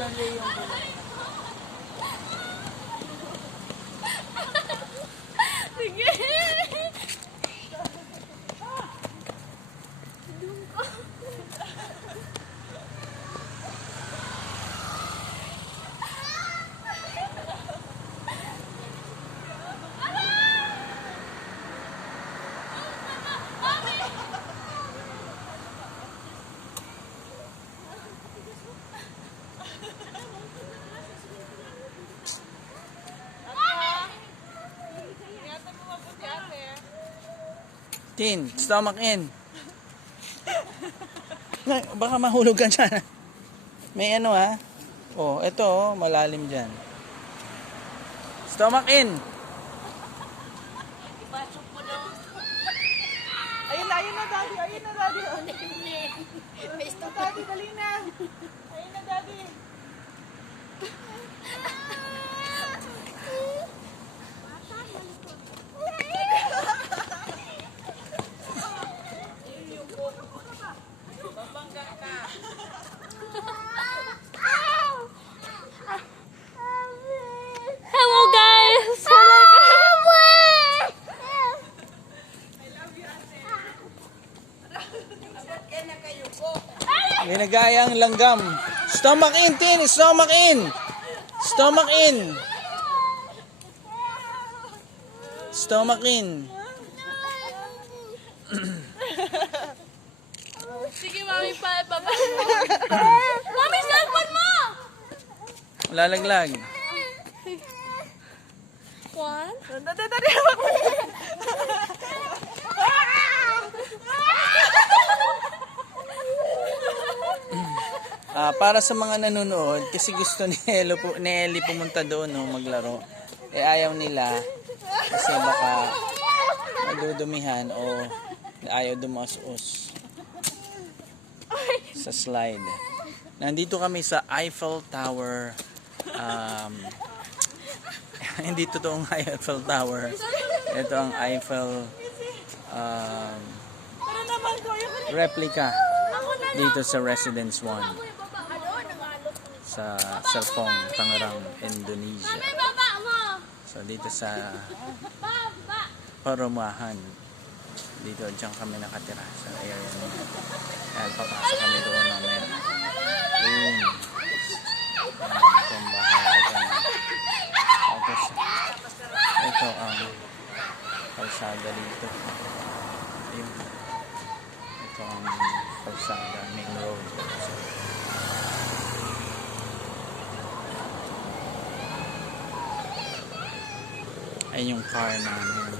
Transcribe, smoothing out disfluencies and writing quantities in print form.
ng Leon ko. Sige. Tin, stomach in. Baka mahulog ka dyan. May ano ha. Oh, ito oh, malalim dyan. Stomach in. Ipasok mo daw. Ayun na, daddy. Ayun na, daddy. May stop, daddy. Dali na. Ayun na, daddy. Hello guys! May nagayang langgam. Stomach in, Tin. Stomach in. Stomach in. Stomach in. Sige, mami pa. Mami, cellphone mo! Lalaglag. One. Daddy. Para sa mga nanonood, kasi gusto ni Ellie pumunta doon no, maglaro. Eh ayaw nila kasi baka madudumihan o ayaw dumasos sa slide. Nandito kami sa Eiffel Tower. Hindi totoong Eiffel Tower. Ito ang Eiffel replica dito sa Residence 1 sa Serpong, Tangerang, Indonesia. So dito sa Parumahan, dito dyan kami nakatira sa area nito. Kaya papasok kami doon namin. Itong bahay. Ito ang kalsada dito. Ayun. Ito ang kalsada, main road. Ay yung car namin.